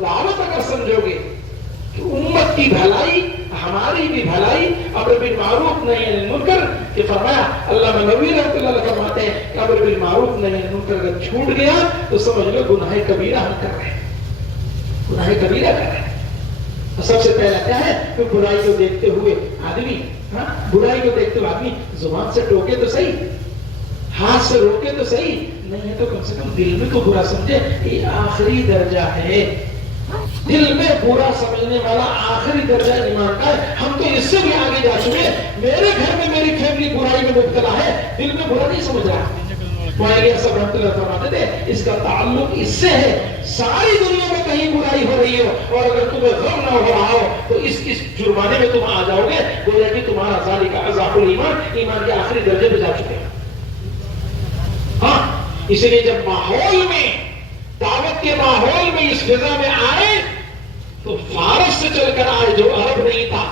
دعوت اگر سمجھو گے کہ امت کی بھلائی ہماری بھی بھلائی، امر بالمعروف نہی عن المنکر، کہ فرمایا علامہ نووی رحمۃ اللہ علیہ فرماتے ہیں کہ امر بالمعروف نہی عن المنکر اگر چھوٹ گیا تو سمجھ لو گناہ کبیرہ ہم کر رہے ہیں، گناہ کبیرہ کر رہے ہیں۔ سب سے پہلا کیا ہے کہ برائی کو دیکھتے ہوئے آدمی، برائی کو دیکھتے ہوئے آدمی زبان سے ٹوکے تو صحیح، ہاتھ سے روکے تو صحیح، نہیں ہے تو کم سے کم دل میں تو برا سمجھے۔ یہ آخری درجہ ہے، دل میں برا سمجھنے والا آخری درجہ ایمان کا ہے۔ ہم تو اس سے بھی آگے جا چکے، میرے گھر میں میری فیملی برائی میں مبتلا ہے، دل میں برا نہیں سمجھ رہا۔ سب رحمۃ اللہ فرماتے تھے اس کا تعلق اس سے ہے، ساری دنیا میں کہیں برائی ہو رہی ہو اور اگر تمہیں غم نہ ہو رہا ہو تو اس جرمانے میں تم آ جاؤ گے، گویا کہ تمہارا ذالک اضعف الایمان، ایمان کے آخری درجے پہ جا چکے ہیں۔ ہاں، اس لیے جب ماحول میں، دعوت کے ماحول میں اس فضا میں آئے تو فارس سے چل کر آئے جو عرب نہیں تھا،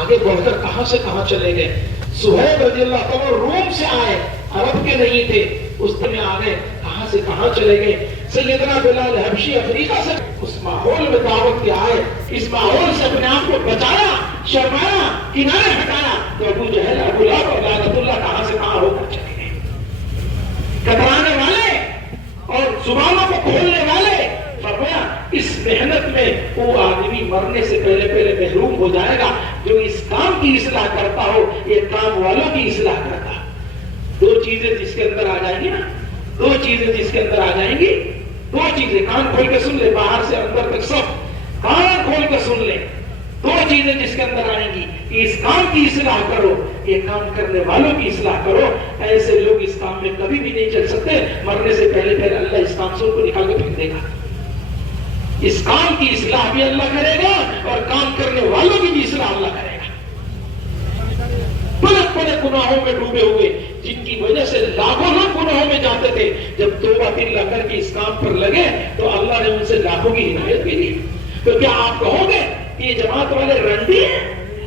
آگے بڑھ کر کہاں سے کہاں چلے گئے۔ صہیب رضی اللہ عنہ روم سے آئے، عرب کے نہیں تھے، اس میں آ گئے، کہاں سے کہاں چلے گئے۔ سیدنا بلال حبشی افریقہ سے اس ماحول میں دعوت کے آئے، اس ماحول سے اپنے آپ کو بچایا، شرمایا، کنارے ہٹایا تو ابو جہل، ابو لہب اور لعنت اللہ کہاں سے کہاں ہو کر چلے گئے۔ کترانے والے اور زبانوں کو کھولنے والے، فرمایا اس محنت میں وہ آدمی مرنے سے پہلے محروم ہو جائے گا جو اس کام کی اصلاح کرتا ہو، یہ کام والوں کی اصلاح کرتا ہے۔ دو چیزیں جس کے اندر آ جائیں گی نا، دو چیزیں جس کے اندر آ جائیں گی، دو چیزیں، کان کھول کے سن لے، باہر سے اندر تک سب کان کھول کے سن لے، دو چیزیں جس کے اندر آئیں گی کہ اس کام کی اصلاح کرو، یہ کام کرنے والوں کی اصلاح کرو۔ ایسے لوگ اس کام میں کبھی بھی نہیں چل سکتے، مرنے سے پہلے اللہ اس کام سے ان کو نکال کے پھینک دے گا۔ اس کام کی اصلاح بھی اللہ کرے گا اور کام کرنے والوں کی بھی اصلاح اللہ کرے گا۔ بڑے بڑے گناہوں میں ڈوبے ہوئے جن کی وجہ سے لاکھوں لوگ گناہوں میں جاتے تھے، جب توبہ دل کر کے اس کام پر لگے تو اللہ نے ان سے لاکھوں کی ہدایت بھی دی۔ تو کیا آپ کہو گے کہ یہ جماعت والے رنڈی ہیں؟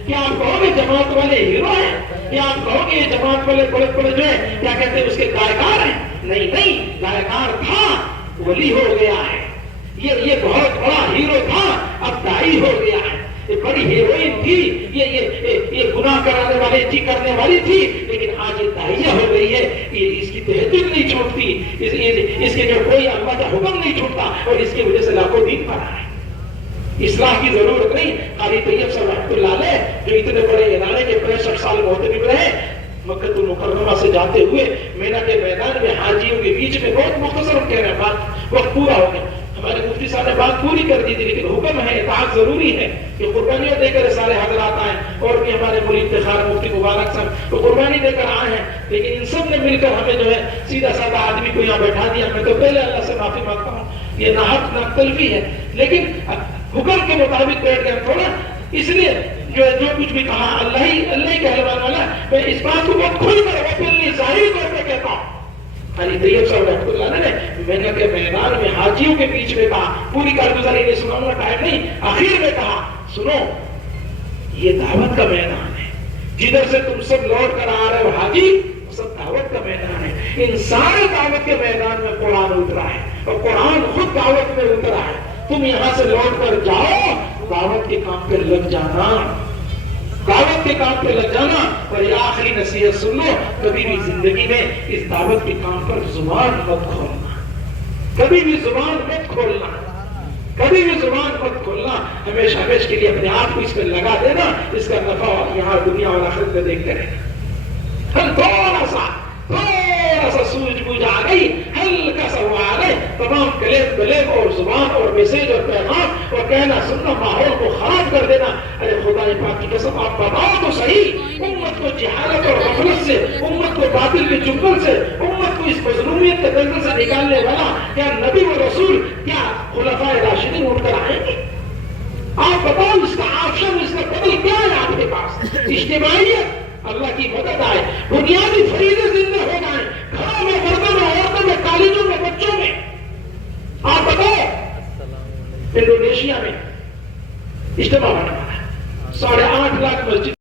کیا آپ کہو گے جماعت والے ہیرو ہیں؟ کیا آپ کہو گے یہ جماعت والے بڑے جو ہیں کیا کہتے ہیں اس کے گائیکار ہیں؟ نہیں، گائیکار تھا، ولی ہو گیا ہے۔ یہ بہت بڑا ہیرو تھا، اب دائی ہو گیا ہے۔ یہ بڑی ہیروئن تھی، یہ گناہ کرانے والی تھی، کرنے والی تھی، لیکن آج یہ داعیہ ہو گئی ہے۔ یہ اس کی تحقیق نہیں چھوڑتی، اس کے جو کوئی اللہ کا حکم نہیں چھوڑتا اور اس کی وجہ سے لاکھوں دین پڑا ہے۔ اصلاح کی ضرورت نہیں۔ قاری طیب صاحب رحمۃ اللہ علیہ جو اتنے بڑے ادارے کے 65 سال محتمم رہے، مکہ المکرمہ سے جاتے ہوئے مینا کے میدان میں حاجیوں کے بیچ میں بہت مختصر کہہ رہے ہیں، بات وقت پورا ہو گیا، ہمارے مفتی صاحب نے بات پوری کر دی تھی، لیکن حکم ہے، اطاعت ضروری ہے کہ قربانیاں دے کر سارے حضرات آئے، اور بھی ہمارے ملک افتخار مفتی مبارک صاحب وہ قربانی دے کر آئے ہیں، لیکن ان سب نے مل کر ہمیں جو ہے سیدھا سادہ آدمی کو یہاں بیٹھا دیا۔ میں تو پہلے اللہ سے معافی مانگتا ہوں، یہ ناحق ناقتلفی ہے، لیکن حکم کے مطابق بیٹھ گئے تھوڑا، اس لیے جو کچھ بھی کہا اللہ ہی کہلوانے والا۔ میں اس بات کو بہت کھل کر اوپنلی ظاہری طور پہ کہتا ہوں۔ قاری طیب صاحب رحمۃ اللہ نے مینا کے میدان میں حاجیوں کے بیچ میں کہا، پوری کارگزاری نہیں سناؤں گا، ٹائم نہیں، آخر میں کہا سنو، یہ دعوت کا میدان ہے، جدھر سے تم سب لوٹ کر آ رہے ہو حاجی، سب دعوت کا میدان ہے۔ ان سارے دعوت کے میدان میں قرآن اترا ہے اور قرآن خود دعوت میں اترا ہے۔ تم یہاں سے لوٹ کر جاؤ، دعوت کے کام پہ لگ جانا، دعوت کے کام پہ لگ جانا۔ اور یہ آخری نصیحت سن لو، کبھی بھی زندگی میں اس دعوت کے کام پر زبان مت کھولنا، کبھی بھی زبان مت کھولنا، کبھی بھی زبان مت کھولنا۔ ہمیشہ کے لیے اپنے آپ کو اس پہ لگا دینا، اس کا نفع یہاں دنیا اور آخرت میں دیکھتے رہنا۔ ہم تھوڑا سا سورج بوجھ آ گئی، ہلکا سا ہوا آ گئے، تمام کلیم اور زبان اور میسج اور پیغام اور کہنا سننا ماحول کو خراب کر دینا۔ ارے خدا پاک کی قسم، آپ بتاؤ تو صحیح، امت کو جہالت اور غفلت سے، امت کو باطل کے چنگل سے، امت کو اس مظلومیت کے دلدل سے نکالنے والا کیا نبی و رسول، کیا خلفائے راشدین اٹھ کر آئیں گے؟ آپ بتاؤ، اس کا آپشن، اس کا بدل کیا ہے آپ کے پاس؟ اجتماعیت، اللہ کی مدد آئے، بنیادی فریضہ